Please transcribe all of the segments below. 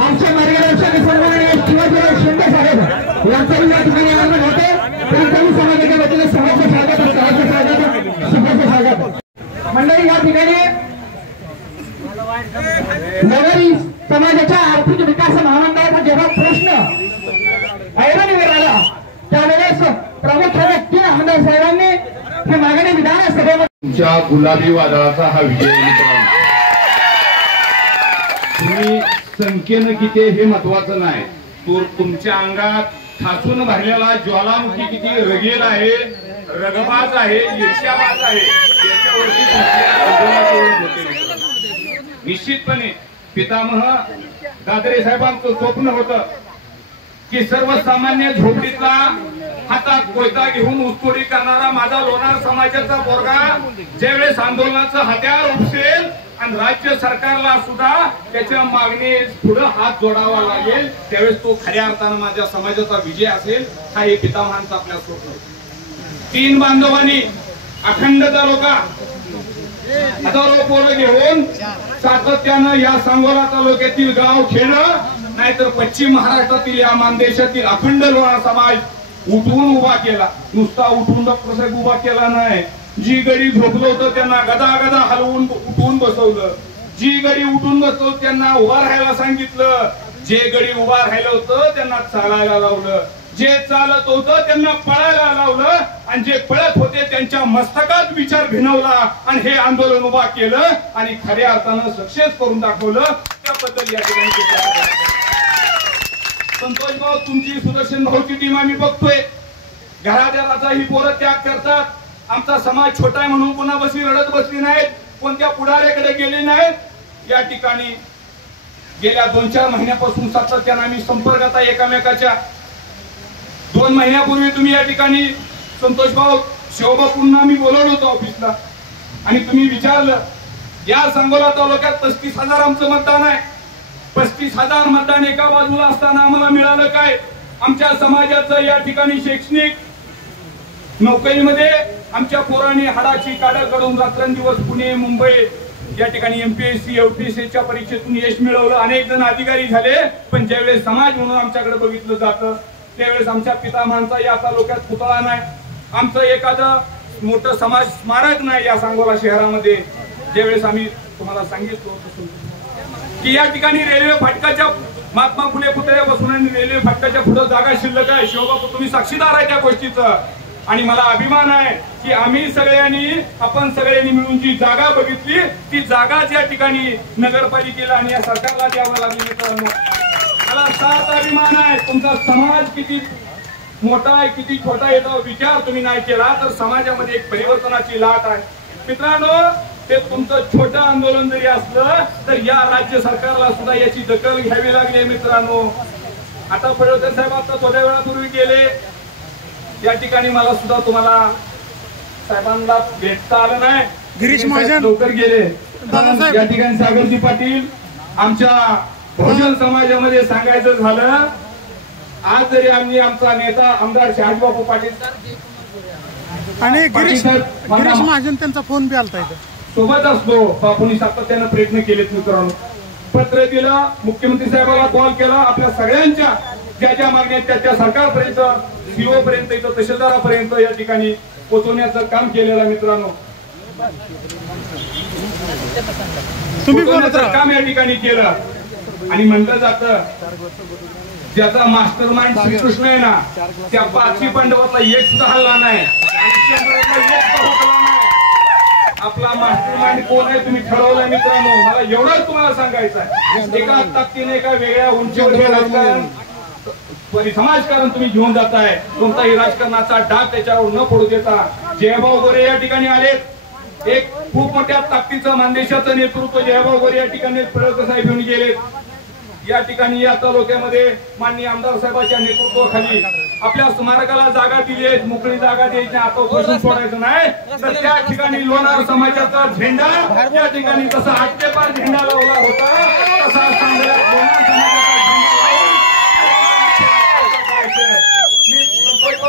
आमच्या मार्गदर्शक सन्माननीय शिवाजीराव शिंदे साहेब यांचंही या ठिकाणी आगमन होते. त्यांच्याही समाजाच्या वतीने सहर्ष स्वागत. मंडळी, या ठिकाणी नगरी समाजाच्या आर्थिक विकास महामंडळाचा जेव्हा प्रश्न ऐरणीवर आला त्यावेळेस प्रामुख्याने 3 आमदार साहेबांनी ही मागणी विधानसभेमध्ये तुमच्या गुलाबी वादळाचा हा विजय मित्रांनो. तुम्ही संख्येनं किती हे महत्वाचं नाही, तो तुमच्या अंगात ठासून भरलेला ज्वालामुखी किती रगेल आहे, रगबाज आहे, ईर्ष्याबाज आहे याच्यावरती निश्चितपणे पितामह दादरे साहेबांचं स्वप्न होतं की सर्वसामान्य झोपडीतला हातात कोयता घेऊन ऊसतोडी करणारा माझा लोणार समाजाचा पोरगा ज्यावेळेस आंदोलनाचं हत्यार उपसेल आणि राज्य सरकारला सुद्धा त्याच्या मागणी पुढे हात जोडावा लागेल त्यावेळेस तो खऱ्या अर्थानं माझ्या समाजाचा विजय असेल. हा हे पितामहांचा आपल्या स्वप्न. 3 बांधवांनी अखंड तालुका हजारो पोरं घेऊन सातत्यानं या सांगोला तालुक्यातील गाव खेड नाहीतर पश्चिम महाराष्ट्रातील या मानदेशातील अखंड लोणार समाज उठवून उभा केला. नुसता उठवून डॉक्टर साहेब उभा केला नाही, जी गडी झोपलं होतं त्यांना गदा गदा हलवून उठवून बसवलं, जी गडी उठून बसलो त्यांना उभा राहायला सांगितलं, जे गडी उभा राहिलं होतं त्यांना चालायला लावलं, जे चालत होतं त्यांना पळायला लावलं आणि जे पळत होते त्यांच्या मस्तकात विचार भिनवला आणि हे आंदोलन उभा केलं आणि खऱ्या अर्थानं सक्सेस करून दाखवलं. त्याबद्दल या ठिकाणी संतोष भाऊ, तुमची सुदर्शन भाऊची टीम आम्ही बघतोय. घरादाराचा ही पोरं त्याग करतात. आमचा समाज छोटा आहे म्हणून पुन्हा बसली रडत बसली नाहीत, कोणत्या पुढाऱ्याकडे गेले नाहीत. या ठिकाणी गेल्या 2-4 महिन्यापासून सातत्याने आम्ही संपर्कात आहे एकमेकाच्या. 2 महिन्यापूर्वी तुम्ही या ठिकाणी संतोष भाऊ शिवबापूंना आम्ही बोलवलं होतं ऑफिसला आणि तुम्ही विचारलं या सांगोला तालुक्यात 35,000 आमचं मतदान आहे. 35,000 मतदान एका बाजूला असताना आम्हाला मिळालं काय? आमच्या समाजाचं या ठिकाणी शैक्षणिक नोकरीमध्ये आमच्या पोरांनी हाडाची काढा काढून रात्रंदिवस पुणे मुंबई या ठिकाणी MPSC UPSCच्या परीक्षेतून यश मिळवलं. अनेक जण अधिकारी झाले, पण ज्यावेळेस समाज म्हणून आमच्याकडे बघितलं जातं त्यावेळेस आमच्या पितामहांचा या तालुक्यात पुतळा नाही, आमचं एखादं मोठं समाज स्मारक नाही या सांगोला शहरामध्ये. ज्यावेळेस आम्ही तुम्हाला सांगितलं की या ठिकाणी रेल्वे फाटकाच्या महात्मा फुले पुतळ्यापासून आणि रेल्वे फाटकाच्या पुढे जागा शिल्लक आहे. शिवबापू तुम्ही साक्षीदार आहे त्या गोष्टीचं आणि मला अभिमान आहे की आपण सगळ्यांनी मिळून जी जागा बघितली ती जागाच या ठिकाणी नगरपालिकेला आणि या सरकारला द्यावं लागली. मित्रांनो, मला साथ अभिमान आहे. तुमचा समाज किती मोठा आहे किती छोटा आहे याचा विचार तुम्ही नाही केला तर समाजामध्ये एक परिवर्तनाची लाट आहे. मित्रांनो, ते तुमचं छोटं आंदोलन जरी असलं तर या राज्य सरकारला सुद्धा याची दखल घ्यावी लागली. मित्रांनो, आता फडणवीस साहेब आता थोड्या वेळापूर्वी गेले. या ठिकाणी मला सुद्धा तुम्हाला साहेबांना भेटता आलं नाही, गिरीश महाजन लवकर गेले. या ठिकाणी सागरजी पाटील आमच्या बहुजन समाजामध्ये सांगायचं झालं, आज जरी आम्ही आमचा नेता आमदार शहाजीबापू पाटील आणि गिरीश महाजन त्यांचा फोन बी आलता इथं सोबत असतो, बापूंनी सातत्यानं प्रयत्न केलेत. मित्रांनो, पत्र दिलं, मुख्यमंत्री साहेबांना कॉल केला, आपल्या सगळ्यांच्या ज्या ज्या मागण्या त्या सरकारपर्यंत CO पर्यंत इथं तहसीलदारापर्यंत या ठिकाणी पोहोचवण्याचं काम केलेलं. मित्रांनो, तुम्ही काम या ठिकाणी केलं आणि म्हटलं जातं ज्याचा मास्टर माइंड श्रीकृष्ण आहे ना त्या 5 पांडवातला एक सुद्धा हल्ला नाही. आपला मास्टर माइंड कोण आहे तुम्ही ठरवलंय. मित्रांनो, मला एवढंच तुम्हाला सांगायचं आहे, एका ताकदीने एका वेगळ्या उंचीवर राजकारण समाजकारण तुम्ही घेऊन जाताय. कोणताही राजकारणाचा डाग त्याच्यावर न पडू देता जयभाऊ गोरे या ठिकाणी आलेत. एक खूप मोठ्या ताकदीचं मानदेशाचं नेतृत्व जयभाऊ गोरे या ठिकाणी फडणवीस साहेब घेऊन गेलेत. या ठिकाणी या तालुक्यामध्ये माननीय आमदार साहेबांच्या नेतृत्वाखाली आपल्या स्मारकाला जागा दिली आहे, मोकळी जागा द्यायची, आता बसून सोडायचं नाही. तर त्या ठिकाणी लोणार समाजाचा झेंडा या ठिकाणी तसा आठ्यपार झेंडा लावला होता, तसा चांगला लोणार समाजाचा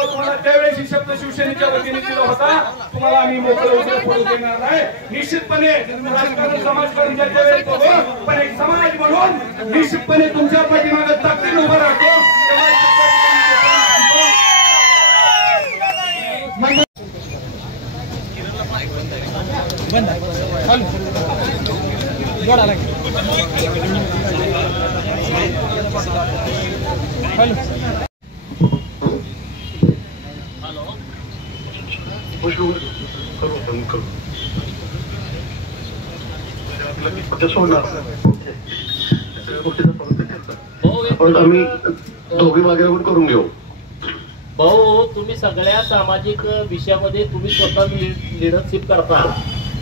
तुम्हाला त्यावेळेस शब्द शिवसेनेच्या वतीने दिला होता, तुम्हाला आम्ही मोकळं उचल पडू देणार नाही. निश्चितपणे राजकारण समाजकारण ज्याच्या वेळेस बघू, पण एक समाज म्हणून निश्चितपणे तुमच्या पाठीमागे ताकदीने उभा राहतो. पण आम्ही दोघी मागे करून घेऊ. भाऊ, तुम्ही सगळ्या सामाजिक विषयामध्ये तुम्ही स्वतः लिडरशिप करता.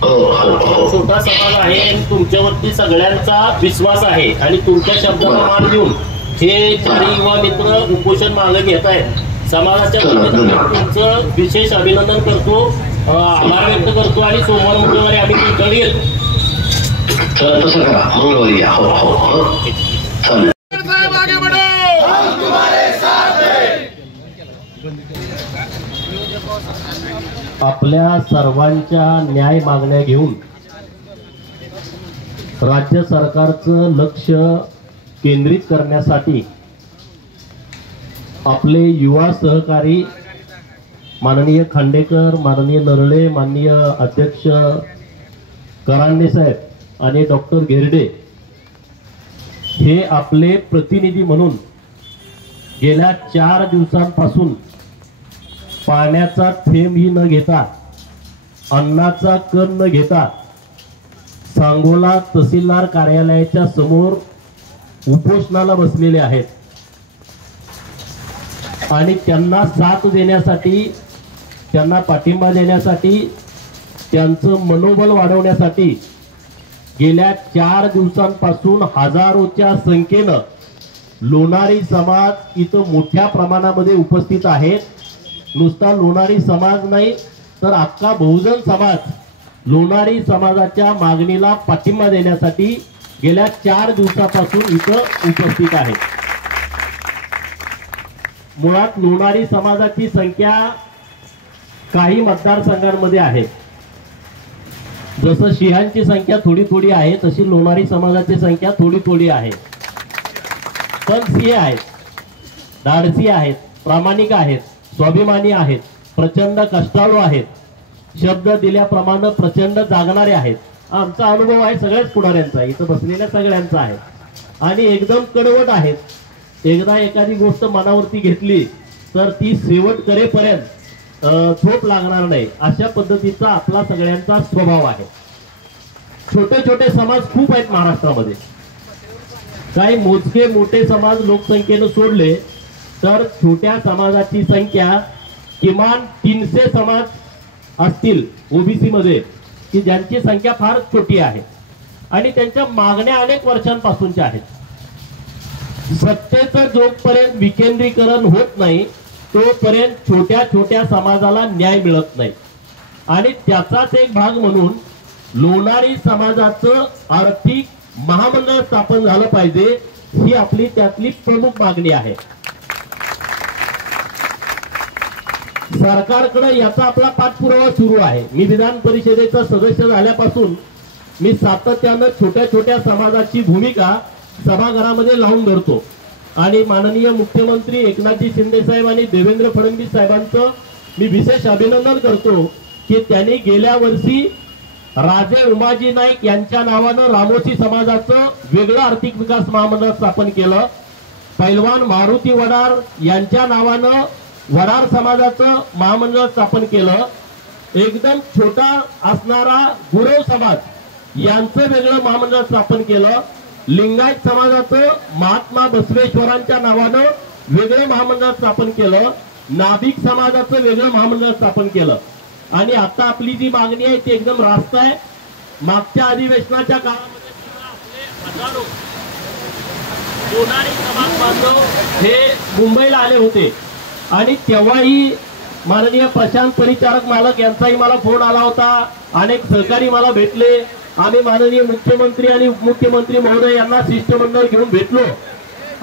छोटा समाज आहे आणि तुमच्यावरती सगळ्यांचा विश्वास आहे आणि तुमच्या शब्दाला मान देऊन हे चारही युवा मित्र उपोषण मागे घेत आहेत. समाजाच्या वतीने तुमचं विशेष अभिनंदन करतो, आभार व्यक्त करतो आणि सोमवार मंगळवारी आम्ही तुमच्याकडे येतो. तसं करा, मंगळवारी या. हो हो हो चालेल. आपल्या सर्वांच्या न्याय मागण्या घेऊन राज्य सरकारचं लक्ष केंद्रित करण्यासाठी आपले युवा सहकारी माननीय खांडेकर, माननीय नरळे, माननीय अध्यक्ष करांडे साहेब आणि डॉक्टर घेरडे हे आपले प्रतिनिधी म्हणून गेल्या 4 दिवसांपासून पाण्याचा थेंबही न घेता, अन्नाचा कण न घेता सांगोला तहसीलदार कार्यालयाच्या समोर उपोषणाला बसलेले आहेत. आणि त्यांना साथ देण्यासाठी, त्यांना पाठिंबा देण्यासाठी, त्यांचं मनोबल वाढवण्यासाठी गेल्या 4 दिवसांपासून हजारोच्या संख्येनं लोणारी समाज इथं मोठ्या प्रमाणामध्ये उपस्थित आहेत. नुसता लोणारी समाज नाही तर अख्खा बहुजन समाज लोणारी समाजाच्या मागणीला पाठिंबा देण्यासाठी गेल्या 4 दिवसापासून इथं उपस्थित आहे. मुळात लोणारी समाजाची संख्या काही मतदारसंघांमध्ये आहे. जसं शिहांची संख्या थोडी थोडी आहे, तशी लोणारी समाजाची संख्या थोडी थोडी आहे. पण सिंह आहेत, धाडसी आहेत, प्रामाणिक आहेत, स्वाभिमानी आहेत, प्रचंड कष्टाळू आहेत, शब्द दिल्याप्रमाणे प्रचंड जागणारे आहेत. आमचा अनुभव आहे सगळ्याच पुढाऱ्यांचा, इथं बसलेल्या सगळ्यांचा आहे. आणि एकदम कडवट आहेत. एकदा एखादी गोष्ट मनावरती घेतली तर ती शेवट करेपर्यंत झोप लागणार नाही, अशा पद्धतीचा आपला सगळ्यांचा स्वभाव आहे. छोटे छोटे समाज खूप आहेत महाराष्ट्रामध्ये. काही मोजके मोठे समाज लोकसंख्येनं सोडले तर छोट्या समाजाची संख्या किमान 300 समाज असतील ओबीसी मध्ये, की ज्यांची संख्या फार छोटी आहे आणि त्यांच्या मागण्या अनेक वर्षांपासूनच्या आहेत. सत्तेचं जोपर्यंत विकेंद्रीकरण होत नाही तोपर्यंत छोट्या छोट्या समाजाला न्याय मिळत नाही. आणि त्याचाच एक भाग म्हणून लोणारी समाजाचं आर्थिक महामंडळ स्थापन झालं पाहिजे, ही आपली त्यातली प्रमुख मागणी आहे. सरकारकडे याचा आपला पाठपुरावा सुरू आहे. मी विधान परिषदेचा सदस्य झाल्यापासून मी सातत्यानं छोट्या छोट्या समाजाची भूमिका सभागृहामध्ये लावून धरतो. आणि माननीय मुख्यमंत्री एकनाथजी शिंदे साहेब आणि देवेंद्र फडणवीस साहेबांचं मी विशेष अभिनंदन करतो की त्यांनी गेल्या वर्षी राजे उमाजी नाईक यांच्या नावानं रामोशी समाजाचं वेगळं आर्थिक विकास महामंडळ स्थापन केलं. पैलवान मारुती वडार यांच्या नावानं वडार समाजाचं महामंडळ स्थापन केलं. एकदम छोटा असणारा गुरव समाज यांचं वेगळं महामंडळ स्थापन केलं. लिंगायत समाजाचं महात्मा बसवेश्वरांच्या नावानं वेगळं महामंडळ स्थापन केलं. नाभिक समाजाचं वेगळं महामंडळ स्थापन केलं. आणि आता आपली जी मागणी आहे ती एकदम रास्त आहे. मागच्या अधिवेशनाच्या काळामध्ये लोणारी समाज बांधव हे मुंबईला आले होते आणि तेव्हाही माननीय प्रशांत परिचारक मालक यांचाही मला फोन आला होता. अनेक सहकारी मला भेटले. आम्ही माननीय मुख्यमंत्री आणि उपमुख्यमंत्री महोदय यांना शिष्टमंडळ घेऊन भेटलो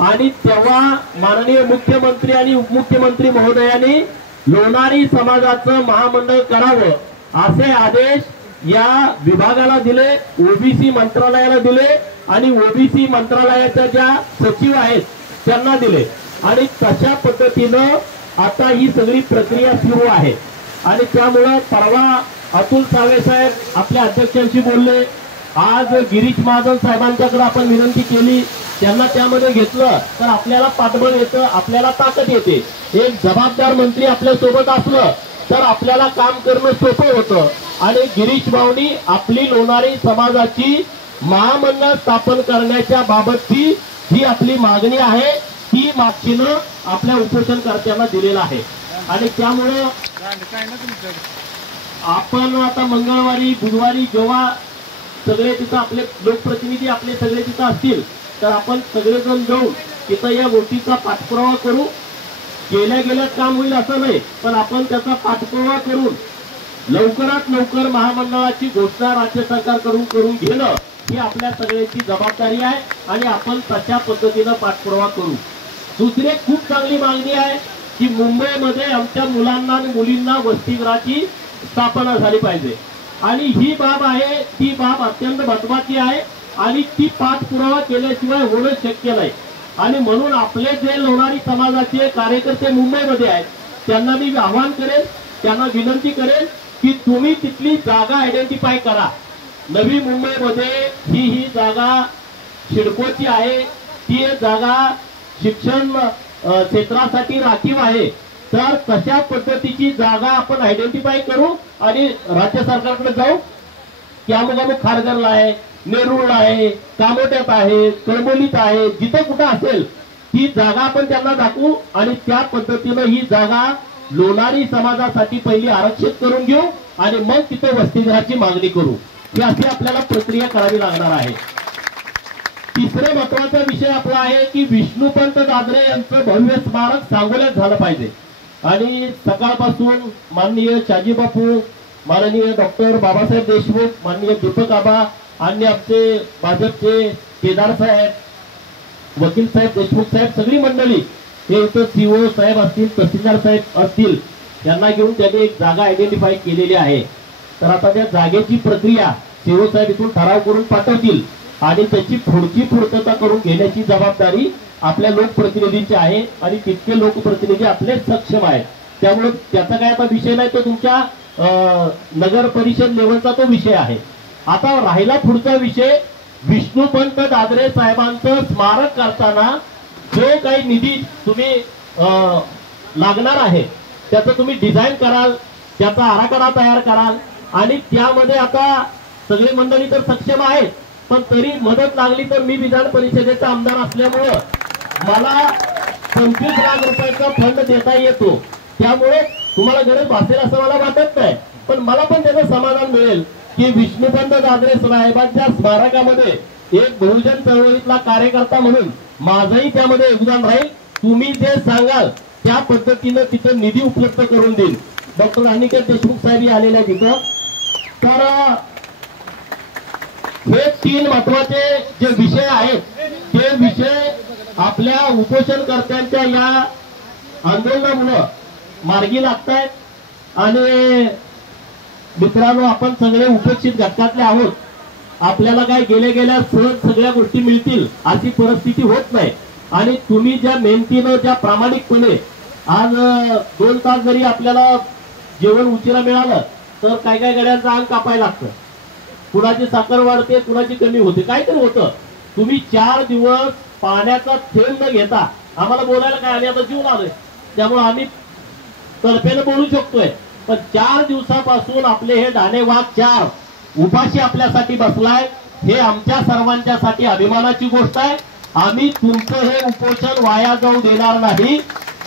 आणि तेव्हा माननीय मुख्यमंत्री आणि उपमुख्यमंत्री महोदयांनी लोणारी समाजाचं महामंडळ करावं असे आदेश या विभागाला दिले, ओबीसी मंत्रालयाला दिले आणि ओबीसी मंत्रालयाच्या ज्या सचिव आहेत त्यांना दिले आणि तशा पद्धतीनं आता ही सगळी प्रक्रिया सुरू आहे. आणि त्यामुळं परवा अतुल सावे साहेब आपल्या अध्यक्षांशी बोलले. आज गिरीश महाजन साहेबांच्याकडे आपण विनंती केली, त्यांना त्यामध्ये घेतलं तर आपल्याला पाठबळ येतं, आपल्याला ताकद येते. एक जबाबदार मंत्री आपल्या सोबत असलं तर आपल्याला काम करणं सोपं होतं. आणि गिरीश भाऊनी आपली लोणारी समाजाची महामंडळ स्थापन करण्याच्या बाबतची ही आपली मागणी आहे, ती मागणीनं आपल्या उपोषणकर्त्यांना दिलेलं आहे. आणि त्यामुळं आपण आता मंगळवारी बुधवारी जेव्हा सगळे तिथं आपले लोकप्रतिनिधी आपले सगळे तिथं असतील तर आपण सगळेजण जाऊन तिथं या गोष्टीचा पाठपुरावा करू. गेल्यात काम होईल असं नाही, पण आपण त्याचा पाठपुरावा करून लवकरात लवकर महामंडळाची घोषणा राज्य सरकारकडून करून घेणं ही आपल्या सगळ्यांची जबाबदारी आहे आणि आपण तशा पद्धतीनं पाठपुरावा करू. दुसरी एक खूप चांगली मागणी आहे की मुंबईमध्ये आमच्या मुलांना आणि मुलींना वसतिगृहाची स्थापना झाली पाहिजे आणि ही बाब आहे, ती बाब अत्यंत महत्वाची आहे आणि ती पाठपुरावा केल्याशिवाय होणं शक्य नाही. आणि म्हणून आपले जे लोणारी समाजाचे कार्यकर्ते मुंबईमध्ये आहेत त्यांना मी आवाहन करेन, त्यांना विनंती करेन की तुम्ही तिथली जागा आयडेंटिफाय करा. नवी मुंबईमध्ये ही जागा सिडकोची आहे, ती जागा शिक्षण क्षेत्रासाठी राखीव आहे. तर तशा पद्धतीची जागा आपण आयडेंटिफाय करू आणि राज्य सरकारकडे जाऊ. त्यामुळे खारघरला आहे, नेरूळला आहे, कामोट्यात आहे, कळंबोलीत आहे, जिथे कुठं असेल ती जागा आपण त्यांना दाखवू आणि त्या पद्धतीनं ही जागा लोणारी समाजासाठी पहिली आरक्षित करून घेऊ आणि मग तिथे वसतिगृहाची मागणी करू. ही अशी आपल्याला प्रक्रिया करावी लागणार आहे. तिसरा महत्वाचा विषय आपला आहे की विष्णुपंत दादरे यांचं भव्य स्मारक सांगोल्यात झालं पाहिजे. आणि सकाळपासून माननीय शाजी बापू, माननीय डॉक्टर बाबासाहेब देशमुख, माननीय दीपक आबा आणि आमचे भाजपचे केदार साहेब, वकील साहेब, देशमुख साहेब, सगळी मंडळी हे इथं सीओ साहेब असतील, तहसीलदार साहेब असतील, त्यांना घेऊन त्यांनी एक जागा आयडेंटिफाय केलेली आहे. तर आता त्या जागेची प्रक्रिया सीओ साहेब इथून ठराव करून पाठवतील आणि त्याची पुढची पूर्तता करून घेण्याची जबाबदारी आपल्या लोकप्रतिनिधींची आहे आणि तितके लोकप्रतिनिधी आपले सक्षम आहेत. त्यामुळे त्याचा काय आता विषय नाही, तो तुमच्या नगर परिषद लेवलचा तो विषय आहे. आता राहिला पुढचा विषय, विष्णुपंत दादरे साहेबांचं स्मारक करताना जो काही निधी तुम्ही लागणार आहे त्याचं तुम्ही डिझाईन कराल, त्याचा आराखडा तयार कराल आणि त्यामध्ये आता सगळे मंडळी तर सक्षम आहेत, पण तरी मदत लागली तर मी विधान परिषदेचा आमदार असल्यामुळं मला 25 लाख रुपयाचा फंड देता येतो. त्यामुळे तुम्हाला गरज भासेल असं मला वाटत नाही, पण मला पण त्याचं समाधान मिळेल की विष्णुपंत दादरे साहेबांच्या स्मारकामध्ये एक बहुजन चळवळीतला कार्यकर्ता म्हणून माझंही त्यामध्ये योगदान राहील. तुम्ही जे सांगाल त्या पद्धतीनं तिथं निधी उपलब्ध करून देईल. डॉक्टर अनिकेत देशमुख साहेब आलेले आहेत तिथं. तर हे 3 महत्वाचे जे विषय आहेत ते विषय आपल्या उपोषणकर्त्यांच्या या आंदोलनामुळे मार्गी लागतायत. आणि मित्रांनो, आपण सगळे उपेक्षित घटकातले आहोत. आपल्याला काय गेल्या सहज सगळ्या गोष्टी मिळतील अशी परिस्थिती होत नाही. आणि तुम्ही ज्या मेहनतीनं, ज्या प्रामाणिकपणे आज 2 तास जरी आपल्याला जेवण उशिरा मिळालं तर काय गड्यांचं अंग कापायला लागतं. कुणाची साखर वाढते, कुणाची कमी होते, काहीतरी होतं. तुम्ही 4 दिवस पाण्याचा थेंब न घेता, आम्हाला बोलायला काय आले, आता जीवन आलोय त्यामुळे आम्ही तडफेनं बोलू शकतोय, पण 4 दिवसापासून आपले हे डाणे वाघ 4 उपाशी आपल्यासाठी बसलाय. हे आमच्या सर्वांच्यासाठी अभिमानाची गोष्ट आहे. आम्ही तुमचं हे उपोषण वाया जाऊ देणार नाही.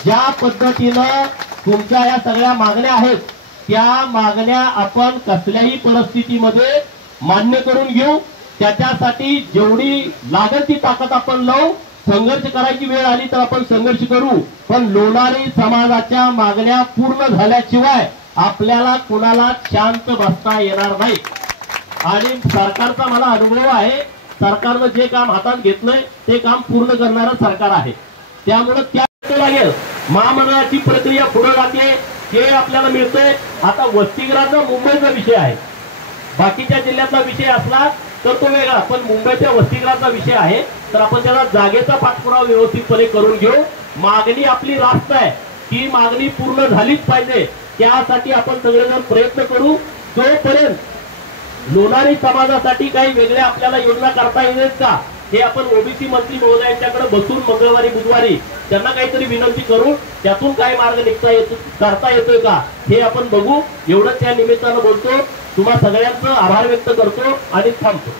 ज्या पद्धतीनं तुमच्या या सगळ्या मागण्या आहेत त्या मागण्या आपण कसल्याही परिस्थितीमध्ये मान्य करून घेऊ. त्याच्यासाठी जेवढी लागेल ती ताकद आपण लावू. संघर्ष करायची वेळ आली तर आपण संघर्ष करू, पण लोणारी समाजाच्या मागण्या पूर्ण झाल्याशिवाय आपल्याला कुणाला शांत बसता येणार नाही. आणि सरकारचा मला अनुभव आहे, सरकारनं जे काम हातात घेतलंय ते काम पूर्ण करणारं सरकार आहे. त्यामुळे त्या लागेल महामंडळाची प्रक्रिया पुढे जाते, हे आपल्याला मिळतंय. आता वसतिगृहाचा मुंबईचा विषय आहे, बाकीच्या जिल्ह्यातला विषय असला तर तो वेगळा, पण मुंबईच्या वसतिगृहाचा विषय आहे तर आपण त्याला जागेचा पाठपुरावा व्यवस्थितपणे करून घेऊ. मागणी आपली रास्त आहे, ही मागणी पूर्ण झालीच पाहिजे. त्यासाठी आपण सगळेजण प्रयत्न करू. जोपर्यंत लोणारी समाजासाठी काही वेगळ्या आपल्याला योजना करता येईल का, हे आपण ओबीसी मंत्री महोदयांच्याकडे बसून मंगळवारी बुधवारी त्यांना काहीतरी विनंती करू, त्यातून काय मार्ग करता येतोय का हे आपण बघू. एवढंच त्या निमित्तानं बोलतो. तुम्हा सगळ्यांचं आभार व्यक्त करतो आणि थांबतो.